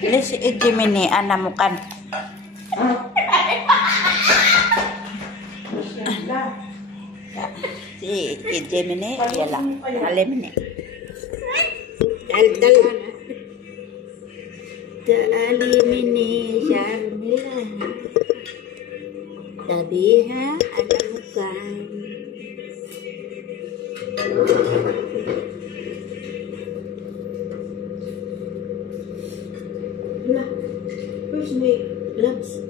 Ini si Jimmy anamukan. Si Jimmy ialah alim ni. Dal alim ini Syarmila. Tabiha anamukan. Lah, where's my gloves?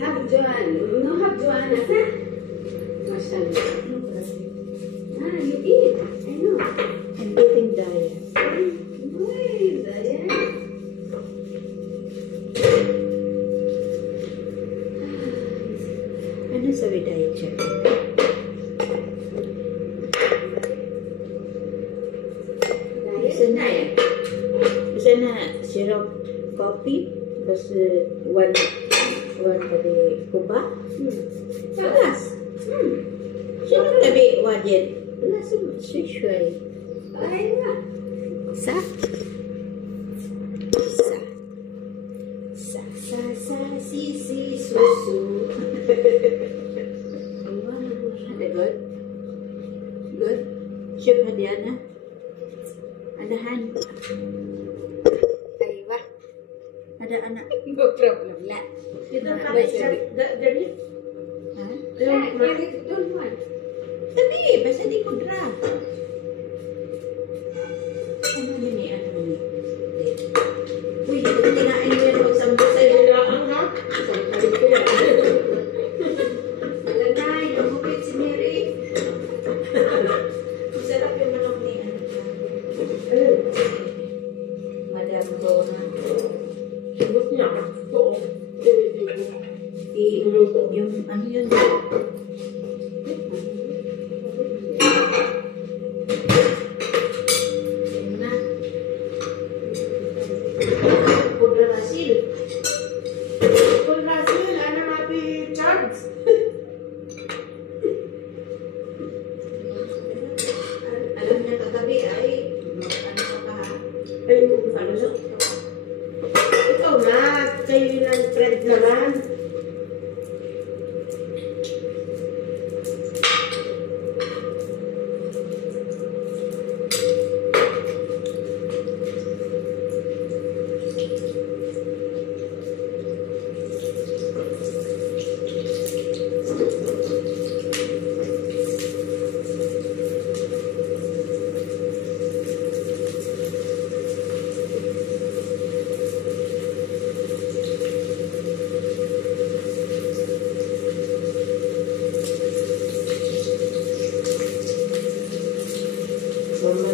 Have Joanna. No, have Joanna. Mashallah. You eat. I know. I'm getting diet. Wait, Daya. Ano sabi diet siya? Bisa na syrup kopi bas one dari kubah. Panas. Syrup lebih wajib. Langsung sesuai. Ayah. Sa. Si susu. Ada good. Good. Syup hadiana. Adahan. Aywa. Ada anak. No problem. La. You don't have the lip. Don't want. Tapi basta di ko drag. Ano ni? Uy, kinain mo yan magsambot sa'yo. Kailangan ha? Nanay, nagupit si Mary. Masarap yung manok ni Madam Rona. Sagot niya. Oo. Yung ano yun? Yun na. Pudra Basil. Kung Brazil, ano natin Charles? Alam niya kagabi ay ano ka ha? Ano siya? Ikaw na. Kayo ng friend naman.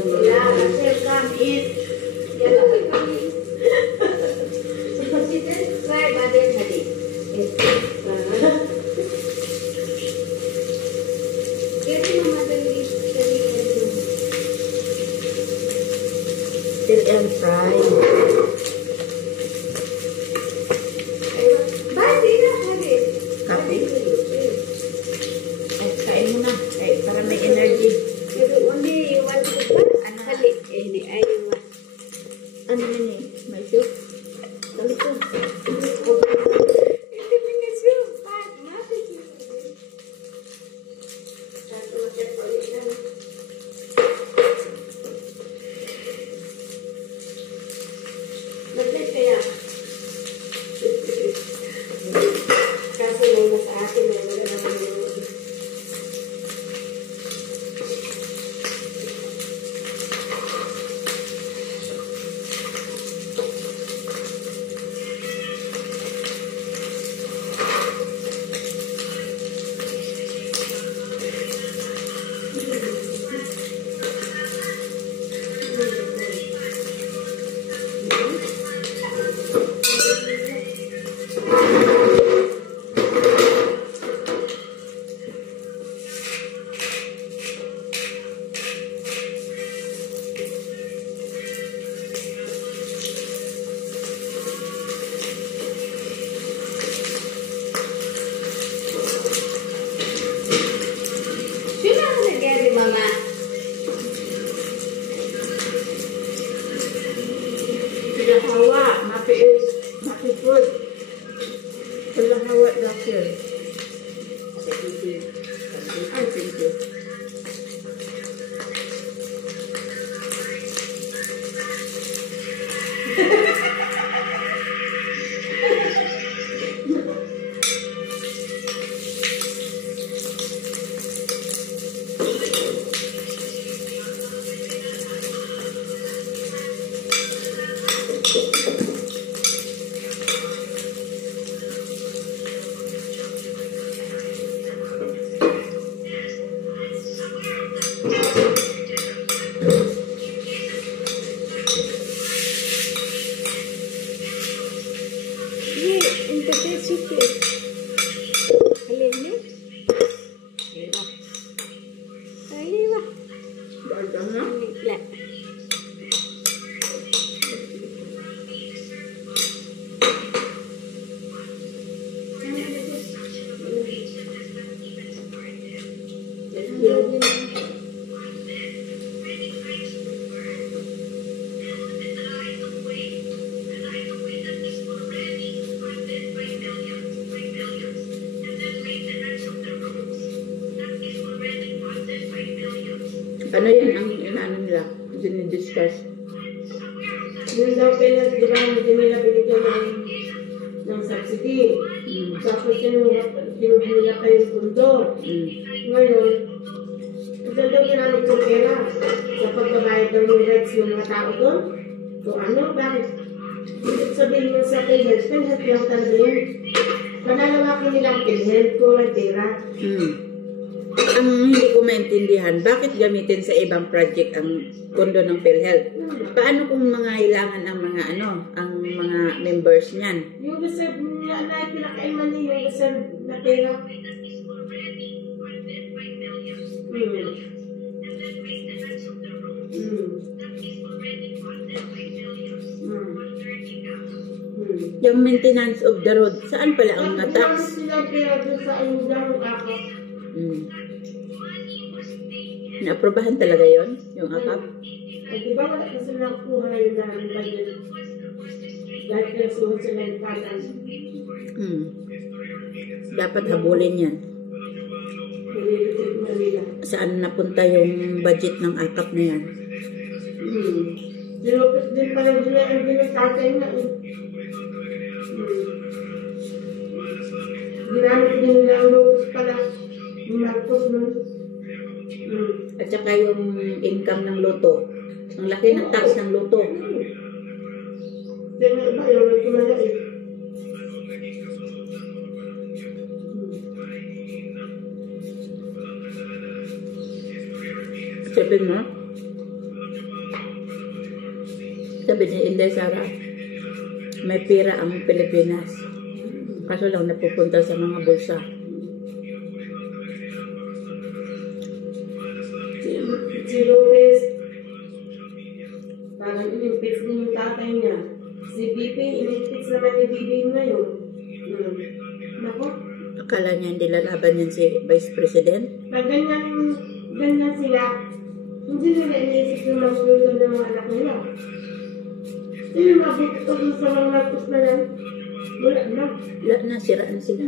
Yeah, let's come eat. She just try badan tadi. Jadi mama tadi Still and fried. Basi na tadi. Kape. Ay, kain mo na. Ay, para may energy. Only you want to put Hali. Eh, hindi. Ay, ano yun eh? May soup. Dali ko. hindi minutes yun. Mati siya. Satu macam kulit lang. Maikli. Ano yun ang inaano nila? Dinidiscuss. Yun daw di ba hindi nila binigyan ng subsidy. Tapos kinuha nila kayong pundo. Ngayon, ito daw ginamit ng pera sa pagbabayad daw ng rights ng mga tao doon. So ano, bakit? Sabihin mo sa PhilHealth, PhilHealth lang talaga yun. Panalawakin nilang PhilHealth kung may pera. Ang hindi ko maintindihan, bakit gamitin sa ibang project ang pondo ng PhilHealth? Paano kung mangailangan ang mga ang mga members niyan? Yung reserve na pinakaiman niya, yung reserve na pera. Yung maintenance of the road, saan pala ang mga tax? Naaprobahan talaga yon yung akap? Ay, di ba wala kasi nakukuha na yun namin budget? Dahil pinasuhan sila yung patas. Dapat habulin yan. Nililigit na nila. Saan napunta yung budget ng akap na yan? Dinopit din pala nila ang ginagtatay na ginamit din nila ang lobos pala ni Marcos nun. At saka yung income ng loto. Ang laki ng tax ng loto. Dahil nga ba, yung nagtumala eh. Sabi ni Inday Sara, may pera ang Pilipinas. Kaso lang napupunta sa mga bulsa. Si Lopez, parang inimpits din yung tatay niya. Si Bibi, inimpits naman ni Bibi ngayon. Nako. Akala niya hindi lalaban yan si Vice President? Pag ganyan sila, hindi nila iniisip yung magluto ng mga anak nila. Hindi mabukit ko dun sa mga Marcos na yan. Wala na. Wala na, sira na sila.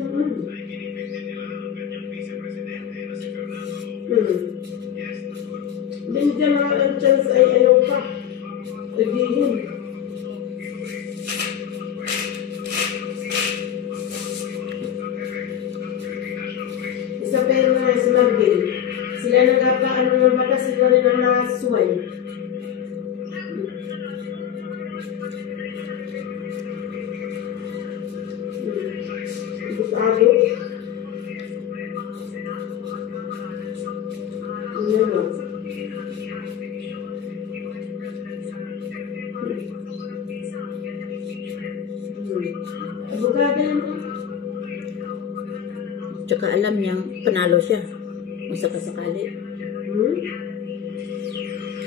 Binigyan mga ang chance ay ayaw pa. Sabihin. Isa pa yung mga smuggle. Sila nagpapaano ng batas, sila rin ang nakasuway. Butado. Ano ba? Abogado yun. Tsaka alam niyang panalo siya. Kung sakasakali.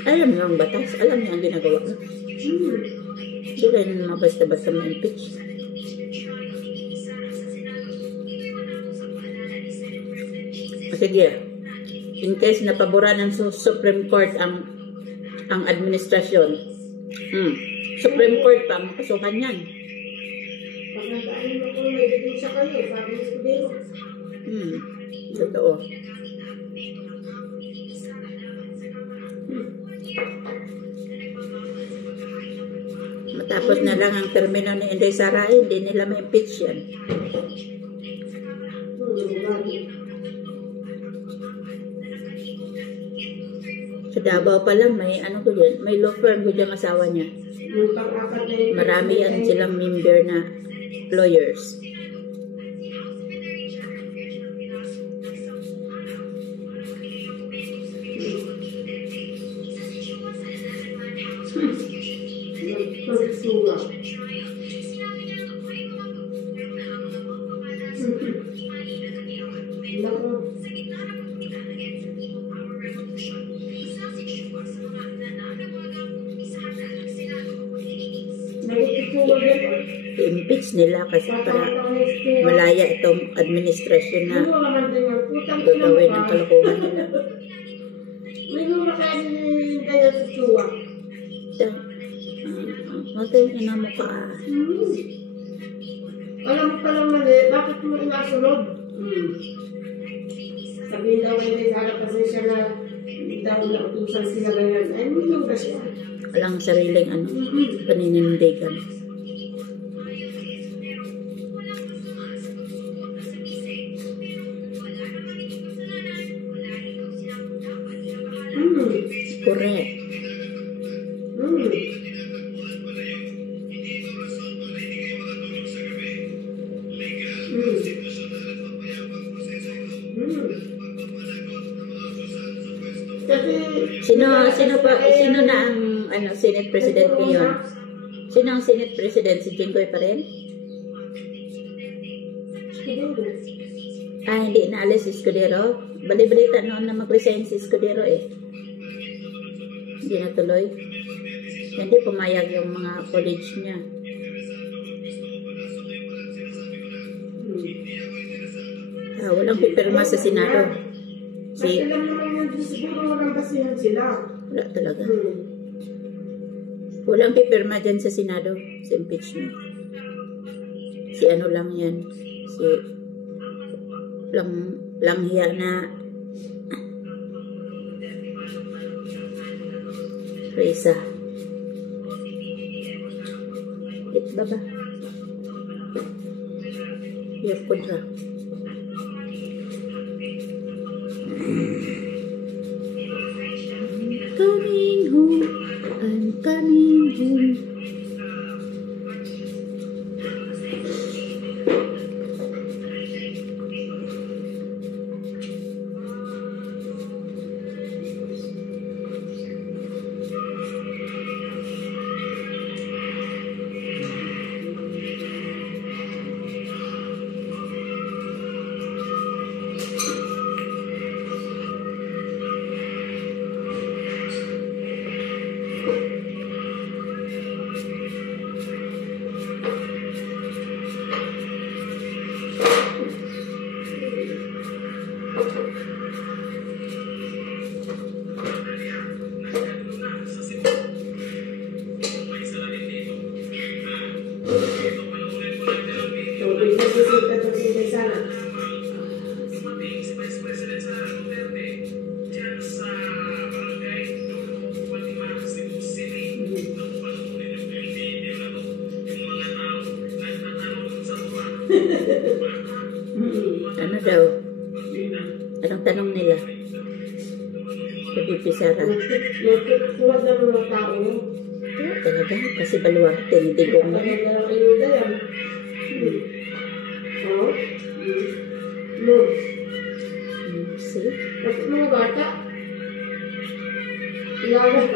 Alam niya ang batas. Alam niya ang ginagawa niya. Hindi rin naman basta-basta ma-impeach. Sige. In case na paboran ng Supreme Court ang administrasyon. Supreme Court pa, makasuhan yan. Pagkakain mo kung may dito siya kayo, sabi ni Scudero. Totoo. Matapos na lang ang termino ni Inday Sara, hindi nila ma-impeach yan. Sa Davao pa lang, may ano ko dyan, may law firm ko dyan asawa niya. Marami yan silang member na lawyers. I-impeach nila kasi para malaya itong administrasyon na gagawin ang kalokohan nila. May mga kanin tayo sa suwa. Matayin na mo ka. Alam mo palang mali, bakit mo inasunod? Sabihin daw kayo na sana kasi siya na daw na utusan sila ganyan. Ay, hindi ba siya? Walang sariling paninindigan. Correct. Sino na ang Senate President ngayon? Sino ang Senate President? Si Jinggoy pa rin? Hindi naalis si Escudero. Bali-balita noon na mag-resign si Escudero eh. Hindi natuloy. Hindi pumayag yung mga college niya. Walang pipirma sa Senado. Alam naman yun, siguro walang basihan sila. Wala talaga. Walang pipirma dyan sa Senado sa impeachment. Si ano lang yan. Si langhiya na Reza. Baba. Your Kudra. Coming home, I'm coming home. Ano daw? Anong tanong nila? Sabi Sara. Kuha na mga tao. Talaga, kasi baluarte, hindi ko mo. Maganda ayuda yan. Oo. No. See? Bakit mga bata? Ilawan.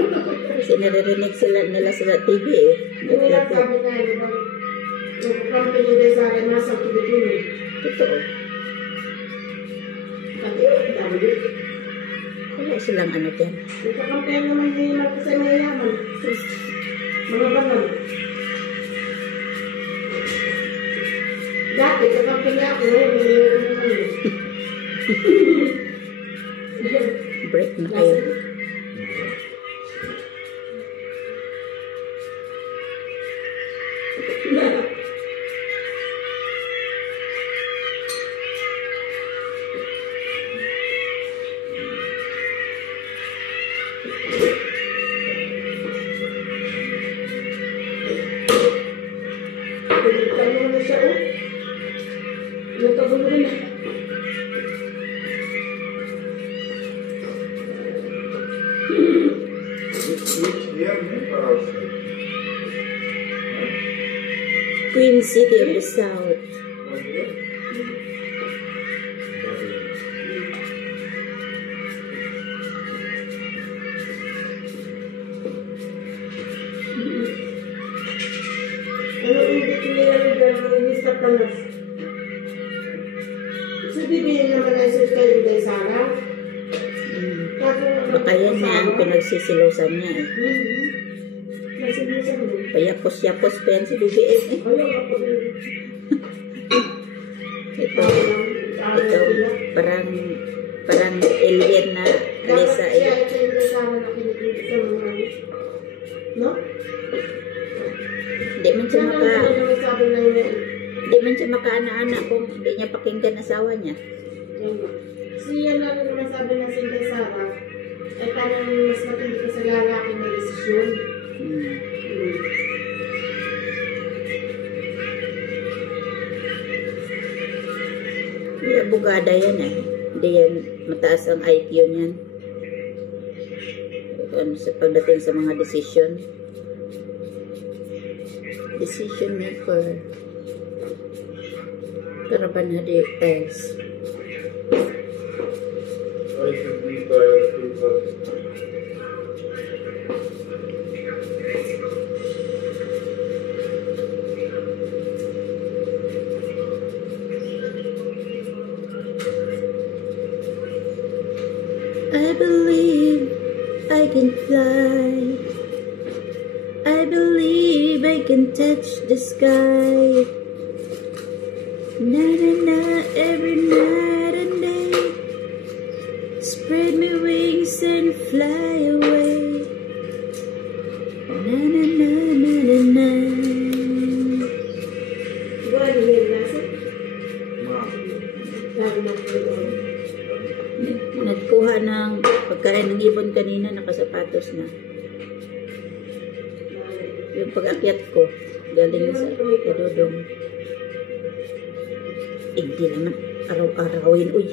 Kasi naririnig nila sa TV eh. Nila sabi nga, di ba? Yung company din sa akin, nasa Pilipino. Totoo. Pati yun, dami yun. Wala silang ano dyan. Nagka-compare naman din kasi mayayaman. Mga banal. Dati, kakamping ako, mayroon naman yun. Break na kayo. Ano na siya, oh? Nagkagulo na. Queen City of the South. Ano ibig nila yung gano'n sa Tanas? So, bibigyan naman ay sus kayo kay Sarah. Kaso, Baka yan na ang pinagsisilosan niya eh. Kasi minsan mo. Payapos-yapos pa yan si BBM eh. Ayaw ako rin. Ito, parang alien na Lisa eh. Kaya ito yung kasama na kinikilig sa mga no? Hindi man siya Sabi na yun. hindi man siya makaana-ana kung hindi niya pakinggan asawa niya. Siya na naman sabi na si Sarah, ay parang mas matindi ka sa lalaki na desisyon. Hindi, abogada yan eh. Hindi yan, mataas ang IQ niyan. Sa pagdating sa mga decision. Decision maker. Karaban hadi S. I believe I can fly. I believe I can touch the sky. Na na na, every night and day. Spread my wings and fly away. Na na na na na na. Buwan yun nasa? Sabi na po doon. Nagkuha ng pagkain ng ibon kanina, nakasapatos na. Yung pag-akyat ko, galing sa Dodong. Hindi naman araw-arawin. Uy,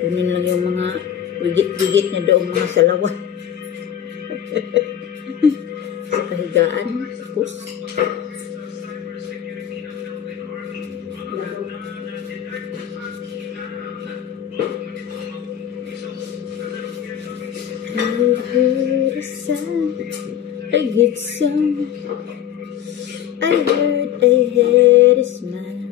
kunin lang yung mga wigit-wigit niya doong mga salawan. Sa kahigaan, pus. I heard a sound, a good song. I heard I had a smile.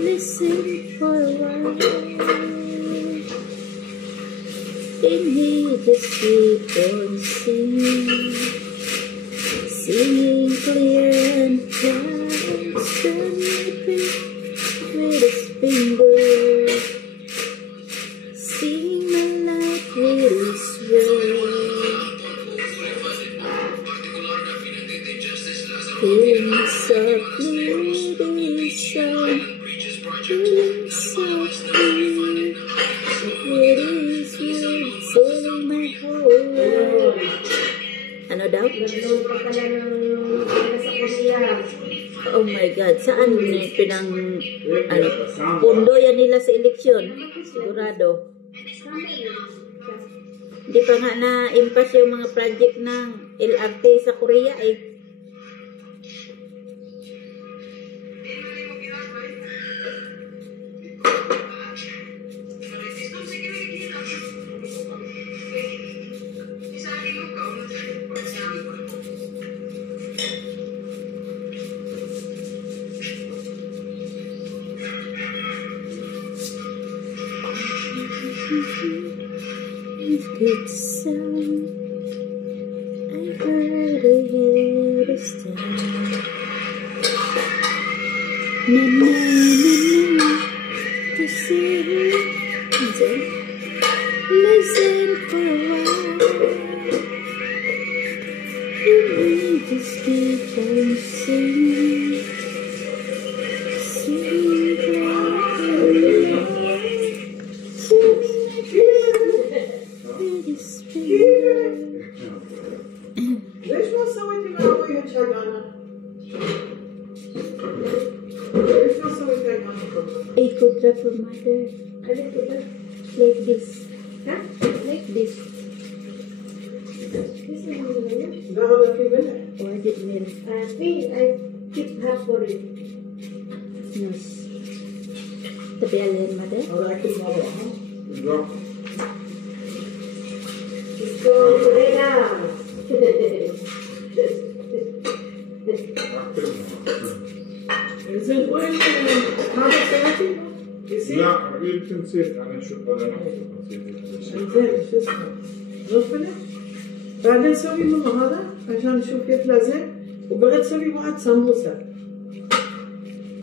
Listen for a while. It made us keep on singing, singing clear and constantly with his finger, singing my life with his word. Feeling softly with his song, feeling softly with his word, filling my whole life. Ano daw? Nagdoon pa pala ng sa Korea. Oh my God, saan pinang pundo yan nila sa eleksyon? Sigurado. Hindi pa nga na-impasse yung mga project ng LRT sa Korea eh. Good sound. I heard a head of stone. Na na na na. To see. Listen for a while. You need to keep on singing. Singing clear. ليش ما سويتي معه هيك شغلانه؟ ليش ما سويتي معه؟ I could drop for mother. Like this. Huh? Like this. ده هذا في منه. Or did milk. I keep half for it. Nose. Tabi alin, mother? هذا اكل مره ها؟ Gusto ko rin lang. زين وين هذا سويتي؟ You see? لا يمكن تصير انا اشوف هذا نفسه زين شو اسمه؟ غفله بعدين سوي منه هذا عشان نشوف يطلع زين وبغيت تسوي واحد سمبوسه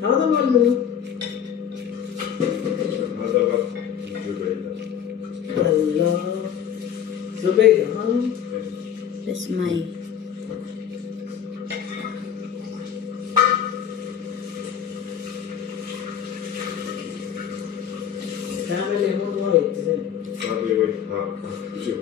هذا مال منو؟ هذا غلط زبيدة الله زبيدة ها؟ That's my... تعمل ليمون وايد زين صار لي وجه ها شوف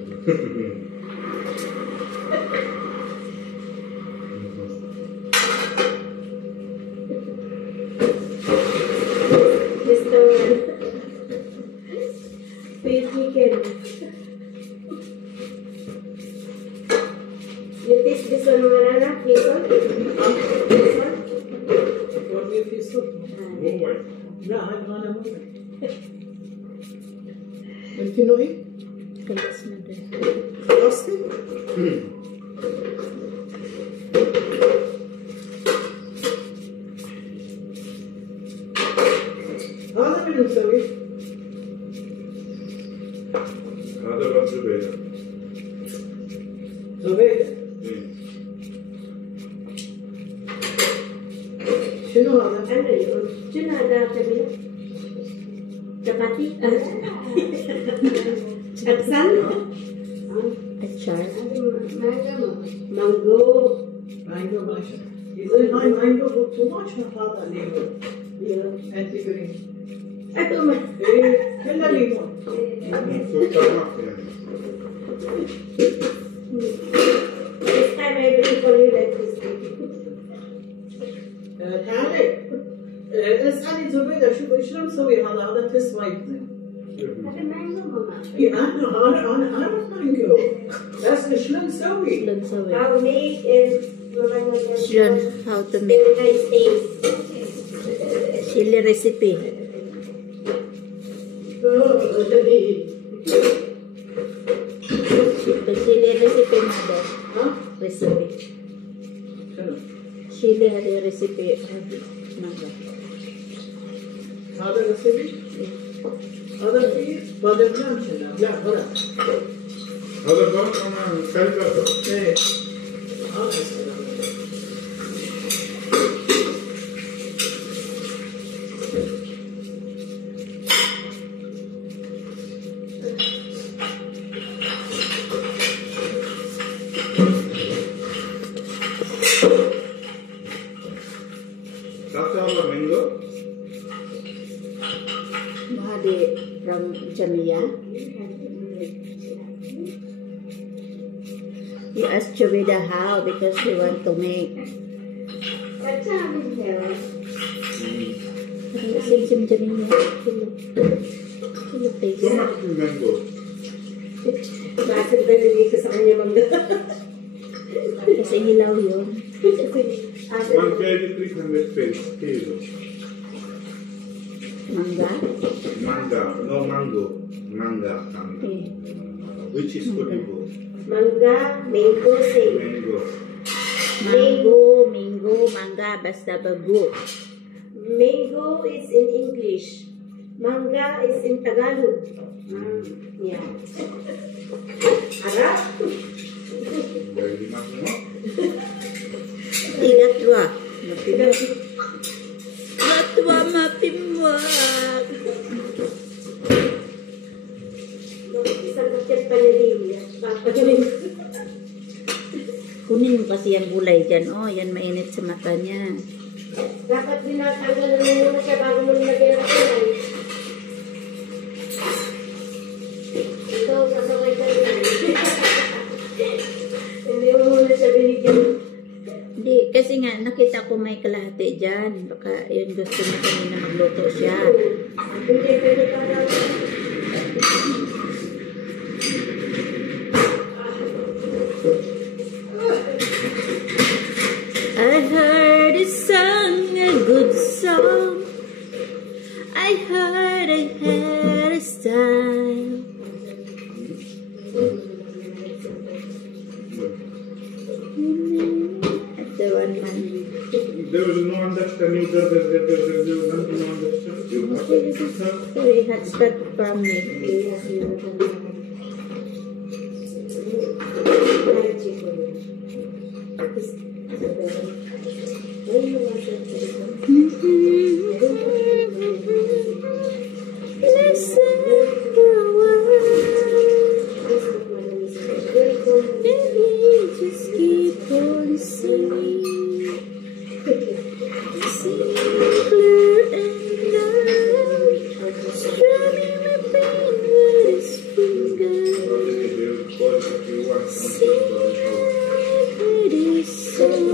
Sweet chicken. You taste this one, Manana? This one? This one? ورني في صوت مو وين لا هاي انا مو انت نوعي؟ خلصنا ده. خلصتي؟ هذا منو مسوي؟ هذا غلط زبيدة زبيدة شنو هذا؟ Ano yun? Diyan na kami. Chapati? Chapsan? Achar. Mango. مانجو ماشي إذا هاي مانجو too much هذا ليمون Yeah. أنت فري Ako man. إيه كله ليمون سكر ما في يعني This time I bring for you like this. تعالي اسألي زبيدة شوف شلون نسوي هذا تست وايد زين Ada mango mama. إيه أنا أعرف مانجو بس شلون نسوي؟ Don't sawi. How make and Shilon, how to make very nice taste. chili recipe. The chili recipe mo daw. ها؟ Recipe. شنو؟ Chili had a recipe. Manga. هذا رسمي؟ هذا فيه بادم جام شنو؟ لا غلط هذا غلط انا كلته إيه هذا السلام. تعرف مانجو Mahadi from Jamia. You ask Chavida how because we want to make. What's happening there? Sim Jamia. Kilo taste. Don't have to mango Bakit ba nilagay ko sa kanya mangga? Kasi hilaw yun. 1 kg 300 pesos kilo Mangga. manga no mango manga Okay. which is good Mangga, mango, same. mango Mango, mangga, basta bago. Mango is in English. Mangga is in Tagalog. Yeah. Harap. very much no Igatwa. Gatwa mapimwag. Isang buket pa niya din. Papagaling. Kunin mo kasi yung gulay dyan. Oh, yan mainit sa mata niya. Dapat dinatanggal na muna siya bago mo nilagyan ng kulay. Ito, kasaway ka rin. Hindi mo muna siya binigyan. Hindi, kasi nga nakita ko may kalahati dyan. Baka yun gusto niya kanina magluto siya. Hindi, pwede pa daw. I heard a song, a good song. I heard I had a style. After 1 month. there was no understand you there was no understand you Sorry, hotspot from me. Listen for a while. Just keep on singing. Simpler and loud. Strumming my pain with his fingers. Pretty song,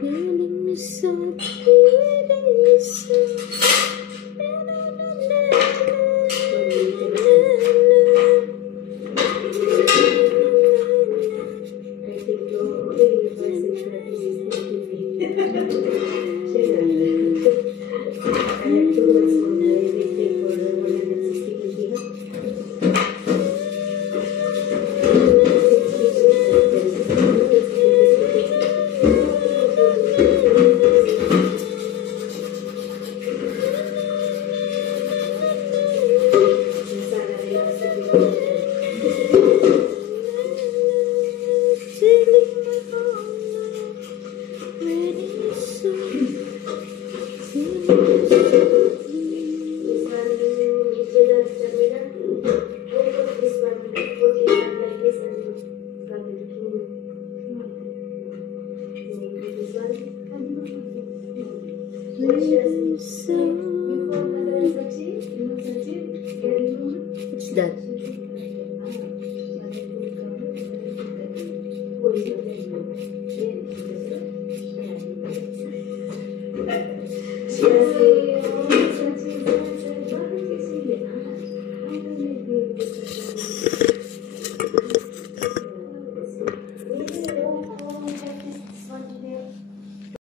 feeling me softly within your soul. What's that? Yes.